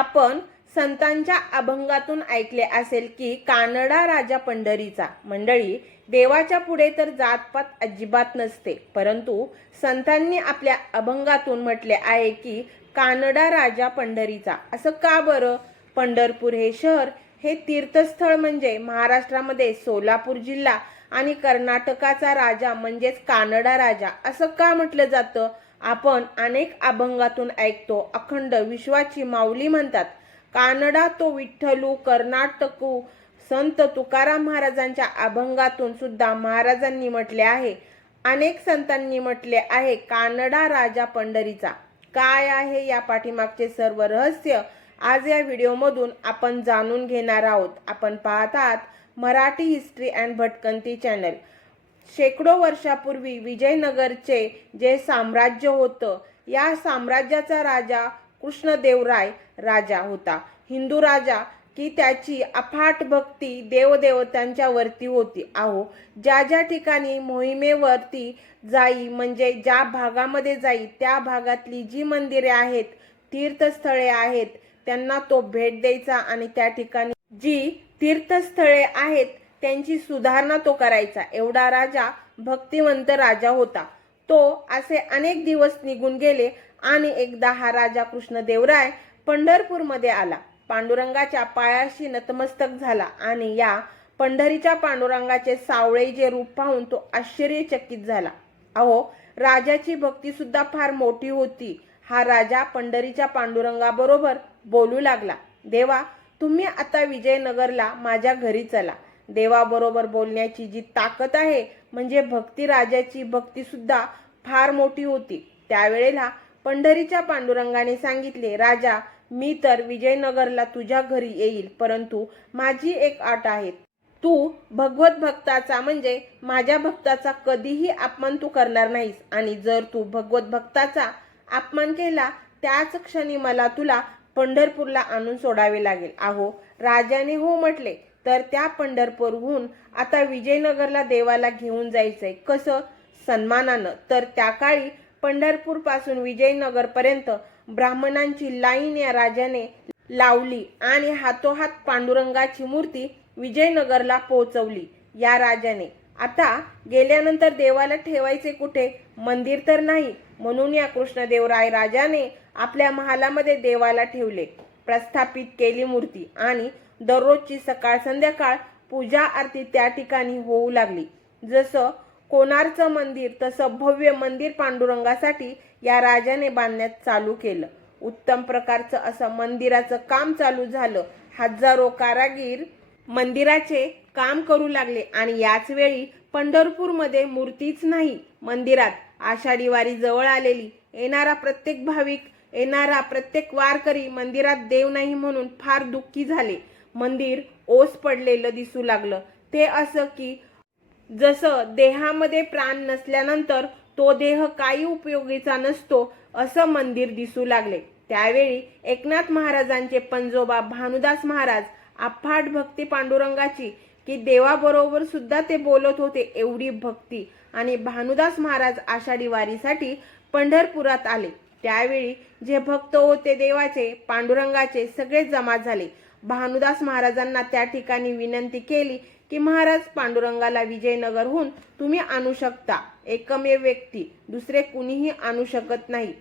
आपण संतांच्या अभंगातून ऐकले असेल की कानडा राजा पंढरीचा. मंडळी, देवाच्या पुढे तर जातपात अजिबात नसते, परंतु संतांनी आपल्या अभंगातून म्हटले आहे की कानडा राजा पंढरीचा. असं का बरं? पंढरपूर हे शहर हे तीर्थस्थळ म्हणजे महाराष्ट्रामध्ये सोलापूर जिल्हा आणि कर्नाटकाचा राजा म्हणजेच कानडा राजा असं का म्हटलं जातं? आपण अनेक अभंगातून ऐकतो, अखंड विश्वाची माऊली म्हणतात. कानडा तो विठ्ठलू कर्नाटकू. संत तुकाराम महाराजांच्या अभंगातून सुद्धा महाराजांनी म्हटले आहे, अनेक संतांनी म्हटले आहे कानडा राजा पंढरीचा. काय आहे या पाठीमागचे सर्व रहस्य आज या व्हिडिओमधून आपण जाणून घेणार आहोत. आपण पाहत आहात मराठी हिस्ट्री अँड भटकंती चॅनल. शेकडो वर्षापूर्वी विजयनगरचे जे साम्राज्य होतं, या साम्राज्याचा राजा कृष्णदेवराय राजा होता. हिंदू राजा की त्याची अफाट भक्ती देवदेवतांच्या वरती होती. ज्या ज्या ठिकाणी मोहिमेवरती जाई, म्हणजे ज्या भागामध्ये जाई, त्या भागातली जी मंदिरे आहेत, तीर्थस्थळे आहेत, त्यांना तो भेट द्यायचा आणि त्या ठिकाणी जी तीर्थस्थळे आहेत त्यांची सुधारणा तो करायचा. एवढा राजा भक्तिवंत राजा होता. तो असे अनेक दिवस निघून गेले आणि एकदा हा राजा कृष्णदेवराय पंढरपूरमध्ये आला. पांडुरंगाच्या पायाशी नतमस्तक झाला आणि या पंढरीच्या पांडुरंगाचे सावळे जे रूप पाहून तो आश्चर्यचकित झाला. राजाची भक्ती सुद्धा फार मोठी होती. हा राजा पंढरीच्या पांडुरंगाबरोबर बोलू लागला, देवा, तुम्ही आता विजयनगरला माझ्या घरी चला. देवाबरोबर बोलण्याची जी ताकद आहे म्हणजे भक्ती, राजाची भक्ती सुद्धा फार मोठी होती. त्यावेळेला पंढरीच्या पांडुरंगाने सांगितले, राजा, मी तर विजयनगरला तुझ्या घरी येईल, परंतु माझी एक अट आहे. तू भगवत भक्ताचा म्हणजे माझ्या भक्ताचा कधीही अपमान तू करणार नाहीस, आणि जर तू भगवत भक्ताचा अपमान केला त्याच क्षणी मला तुला पंढरपूरला आणून सोडावे लागेल. राजाने हो म्हटले. तर त्या पंढरपूरहून आता विजयनगरला देवाला घेऊन जायचंय. कसं? सन्मानानं. तर त्या काळी पंढरपूर पासून विजयनगर पर्यंत ब्राह्मणांची लाईन या राजाने लावली आणि हातोहात पांडुरंगाची मूर्ती विजयनगरला पोहोचवली या राजाने. आता गेल्यानंतर देवाला ठेवायचे कुठे? मंदिर तर नाही, म्हणून या कृष्णदेवराय राजाने आपल्या महालामध्ये देवाला ठेवले, प्रस्थापित केली मूर्ती, आणि दररोजची सकाळ संध्याकाळ पूजा आरती त्या ठिकाणी होऊ लागली. जसं कोणार्कचं मंदिर तसं भव्य मंदिर पांडुरंगासाठी या राजाने बांधण्यात चालू केलं. उत्तम प्रकारचं असं मंदिराचं काम चालू झालं. हजारो कारागीर मंदिराचे काम करू लागले आणि याच वेळी पंढरपूरमध्ये मूर्तीच नाही, मंदिरात आषाढी वारी जवळ आलेली. येणारा प्रत्येक भाविक, येणारा प्रत्येक वारकरी मंदिरात देव नाही म्हणून फार दुःखी झाले. मंदिर ओस पडलेलं दिसू लागलं. ते असं की जसं देहामध्ये प्राण नसल्यानंतर तो देह काही उपयोगीचा नसतो, असं मंदिर दिसू लागले. त्यावेळी एकनाथ महाराजांचे पंजोबा भानुदास महाराज अफाट भक्ती पांडुरंगाची की देवाबरोबर सुद्धा ते बोलत होते, एवढी भक्ती. आणि भानुदास महाराज आषाढी वारीसाठी पंढरपुरात आले. त्यावेळी जे भक्त होते देवाचे, पांडुरंगाचे, सगळे जमा झाले. भानुदास महाराजांना त्या ठिकाणी विनंती केली की महाराज, पांडुरंगाला विजयनगरहून तुम्ही आणू शकता. एकमेव व्यक्ती, दुसरे कुणीही आणू शकत नाही.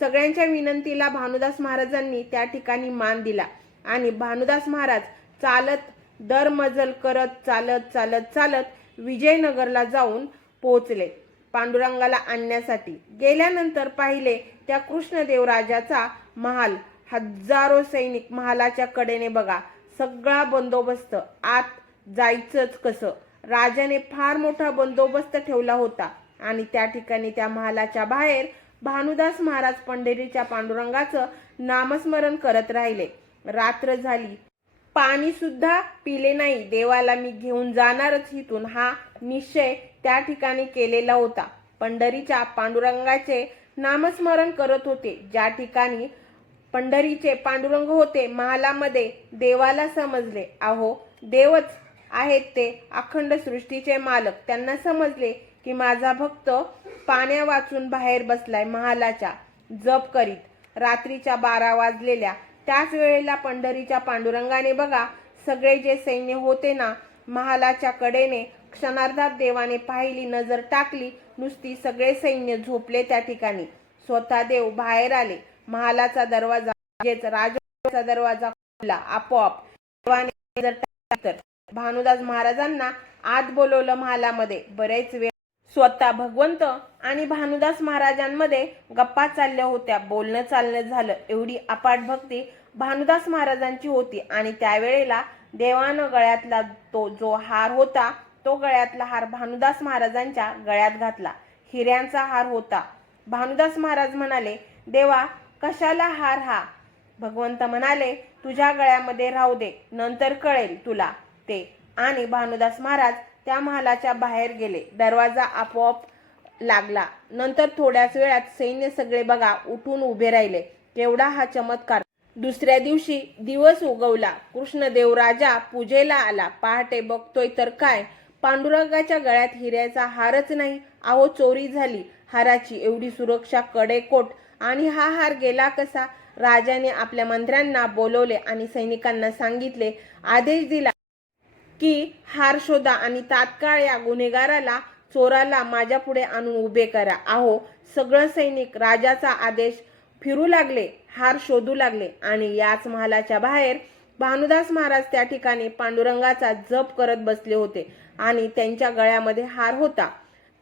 सगळ्यांच्या विनंतीला भानुदास महाराजांनी त्या ठिकाणी मान दिला आणि भानुदास महाराज चालत दरमजल करत चालत चालत चालत विजयनगरला जाऊन पोहोचले. पांडुरंगाला आणण्यासाठी गेल्यानंतर पाहिले त्या कृष्णदेवराजाचा महाल, हजारो सैनिक महालाच्या कडेने बघा, सगळा बंदोबस्त. आत जायचंच कसं? राजाने फार मोठा बंदोबस्त ठेवला होता आणि त्या ठिकाणी त्या महालाच्या बाहेर भानुदास महाराज पंढरीच्या पांडुरंगाचं नामस्मरण करत राहिले. रात्र झाली, पाणी सुद्धा पिले नाही. देवाला मी घेऊन जाणारच इथून, हा निश्चय त्या ठिकाणी केलेला होता. पंढरीच्या पांडुरंगाचे नामस्मरण करत होते. ज्या ठिकाणी पंढरीचे पांडुरंग होते महालामध्ये, देवाला समजले, देवच आहेत ते अखंड सृष्टीचे मालक. त्यांना समजले की माझा भक्त पाण्या वाचून बाहेर बसलाय महालाच्या, जप करीत. रात्रीच्या 12 वाजलेल्या. त्याच वेळेला पंढरीच्या पांडुरंगाने बघा सगळे जे सैन्य होते ना महालाच्या कडेने क्षणार्धात देवाने पाहिली, नजर टाकली, नुसती सगळे सैन्य झोपले त्या ठिकाणी. स्वतः देव बाहेर आले. महालाचा दरवाजा राजाचा दरवाजा खोलला आपोआप. देवाने नजर टाकली तर भानुदास महाराजांना आत बोलवलं महालामध्ये. बरेच वेळ स्वतः भगवंत आणि भानुदास महाराजांमध्ये गप्पा चालल्या होत्या, बोलणं चालणं झालं. एवढी अपाट भक्ती भानुदास महाराजांची होती. आणि त्यावेळेला देवानं गळ्यातला तो जो हार होता तो गळ्यातला हार भानुदास महाराजांच्या गळ्यात घातला. हिऱ्यांचा हार होता. भानुदास महाराज म्हणाले, देवा कशाला हार हा? भगवंत म्हणाले, तुझ्या गळ्यामध्ये राहू दे, नंतर कळेल तुला ते. आणि भानुदास महाराज त्या महालाच्या बाहेर गेले. दरवाजा आपोआप लागला. नंतर थोड्याच वेळात सैन्य सगळे बघा उठून उभे राहिले. केवढा हा चमत्कार! दुसऱ्या दिवशी दिवस उगवला. कृष्णदेव राजा पूजेला आला. पहाटे बघतोय तर काय, पांडुरंगाच्या गळ्यात हिऱ्याचा हारच नाही. अहो, चोरी झाली हाराची. एवढी सुरक्षा, कडेकोट, आणि हा हार गेला कसा? राजाने आपल्या मंत्र्यांना बोलवले आणि सैनिकांना सांगितले, आदेश दिला की हार शोधा आणि तात्काळ या गुन्हेगाराला, चोराला माझ्या पुढे आणून उभे करा. अहो, सगळं सैनिक राजाचा आदेश फिरू लागले, हार शोधू लागले. आणि याच महालाच्या बाहेर भानुदास महाराज त्या ठिकाणी पांडुरंगाचा जप करत बसले होते आणि त्यांच्या गळ्यामध्ये हार होता.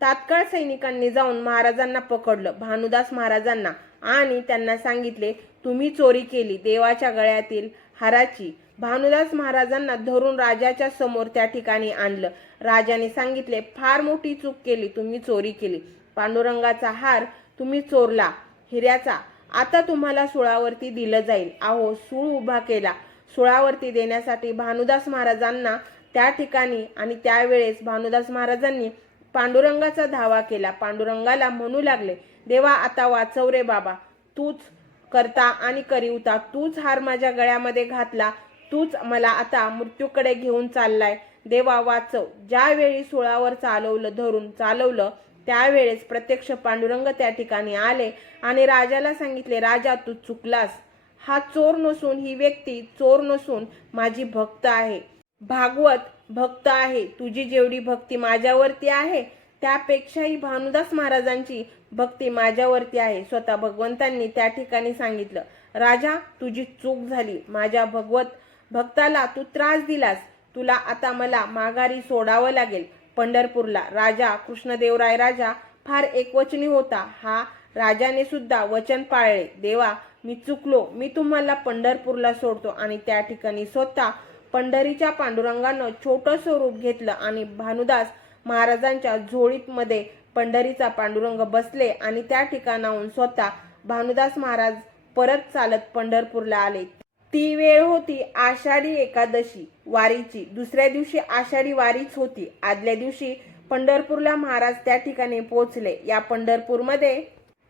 तात्काळ सैनिकांनी जाऊन महाराजांना पकडलं, भानुदास महाराजांना, आणि त्यांना सांगितले, तुम्ही चोरी केली देवाच्या गळ्यातील हाराची. भानुदास महाराजांना धरून राजाच्या समोर त्या ठिकाणी आणलं. राजाने सांगितले, फार मोठी चूक केली, तुम्ही चोरी केली. पांडुरंगाचा हार तुम्ही चोरला, हिऱ्याचा. आता तुम्हाला सुळावरती दिलं जाईल. अहो, सूळ उभा केला. सुळावरती देण्यासाठी भानुदास महाराजांना त्या ठिकाणी, आणि त्यावेळेस भानुदास महाराजांनी पांडुरंगाचा धावा केला. पांडुरंगाला म्हणू लागले, देवा आता वाचव रे बाबा, तूच करता आणि करीवता, तूच हार माझ्या गळ्यामध्ये घातला, तूच मला आता मृत्यूकडे घेऊन चाललाय. देवा वाचव. ज्यावेळी सुळावर धरून चालवलं त्यावेळेस प्रत्यक्ष पांडुरंग त्या ठिकाणी आले आणि राजाला सांगितले, राजा तू चुकलास. हा चोर नसून, ही व्यक्ती चोर नसून माझी भक्त आहे, भागवत भक्त आहे. तुझी जेवढी भक्ती माझ्यावरती आहे त्यापेक्षाही भानुदास महाराजांची भक्ती माझ्यावरती आहे. स्वतः भगवंतांनी त्या ठिकाणी सांगितलं, राजा तुझी चूक झाली. माझ्या भक्ताला तू त्रास दिलास. तुला आता मला माघारी सोडावं लागेल पंढरपूरला. राजा कृष्णदेवराय राजा फार एकवचनी होता. हा राजाने सुद्धा वचन पाळले. देवा मी चुकलो, मी तुम्हाला पंढरपूरला सोडतो. आणि त्या ठिकाणी स्वतः पंढरीच्या पांडुरंगानं छोटं स्वरूप घेतलं आणि भानुदास महाराजांच्या झोळीत मध्ये पंढरीचा पांडुरंग बसले आणि त्या ठिकाणाहून स्वतः भानुदास महाराज परत चालत पंढरपूरला आले. ती वेळ होती आषाढी एकादशी वारीची. दुसऱ्या दिवशी आषाढी वारीच होती. आदल्या दिवशी पंढरपूरला महाराज त्या ठिकाणी पोहोचले. या पंढरपूरमध्ये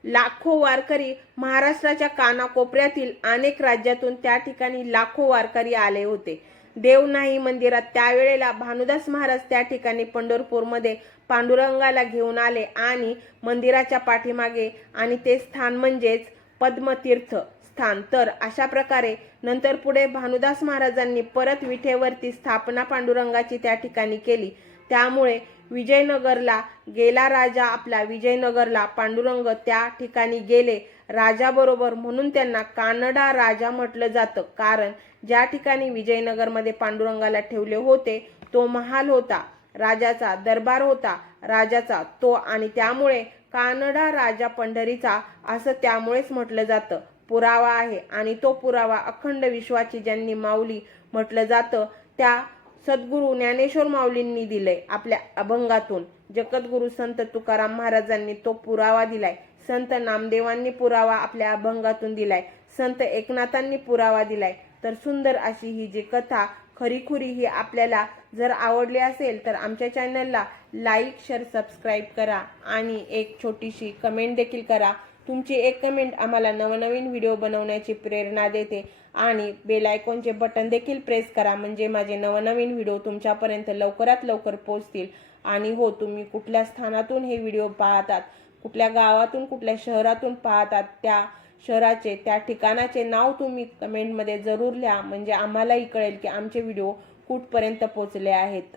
लाखो वारकरी, महाराष्ट्राच्या कानाकोपऱ्यातील अनेक राज्यातून त्या ठिकाणी लाखो वारकरी आले होते. देव नाही मंदिरात. त्यावेळेला भानुदास महाराज त्या ठिकाणी पंढरपूरमध्ये पांडुरंगाला घेऊन आले आणि मंदिराच्या पाठीमागे, आणि ते स्थान म्हणजेच पद्मतीर्थ स्थान. तर अशा प्रकारे नंतर पुढे भानुदास महाराजांनी परत विठेवरती स्थापना पांडुरंगाची त्या ठिकाणी केली. त्यामुळे विजयनगरला गेला राजा आपला, विजयनगरला पांडुरंग त्या ठिकाणी गेले राजाबरोबर, म्हणून त्यांना कानडा राजा म्हटलं जातं. कारण ज्या ठिकाणी विजयनगरमध्ये पांडुरंगाला ठेवले होते तो महाल होता, राजाचा दरबार होता राजाचा तो, आणि त्यामुळे कानडा राजा पंढरीचा असं त्यामुळेच म्हटलं जातं. पुरावा आहे, आणि तो पुरावा अखंड विश्वाची ज्यांनी माऊली म्हटलं जातं त्या सद्गुरू ज्ञानेश्वर माऊलींनी दिलंय आपल्या अभंगातून. जगद्गुरु संत तुकाराम महाराजांनी तो पुरावा दिलाय. संत नामदेवांनी पुरावा आपल्या अभंगातून दिलाय. संत एकनाथांनी पुरावा दिलाय. तर सुंदर अशी ही जी कथा खरीखुरी ही आपल्याला जर आवडली असेल तर आमच्या चॅनलला लाईक, शेअर, सबस्क्राईब करा आणि एक छोटीशी कमेंट देखील करा. तुमची एक कमेंट आम्हाला नवनवीन व्हिडिओ बनवण्याची प्रेरणा देते. आणि बेल आयकॉनचे बटन देखील प्रेस करा, म्हणजे माझे नवनवीन व्हिडिओ तुमच्यापर्यंत लवकरात लवकर पोहोचतील. आणि हो, तुम्ही कुठल्या स्थानातून हे व्हिडिओ पाहतात, कुठल्या गावातून, कुठल्या शहरातून पाहतात, त्या शहराचे, त्या ठिकाणाचे नाव तुम्ही कमेंटमध्ये जरूर लिहा, म्हणजे आम्हालाही कळेल की आमचे व्हिडिओ कुठपर्यंत पोहोचले आहेत.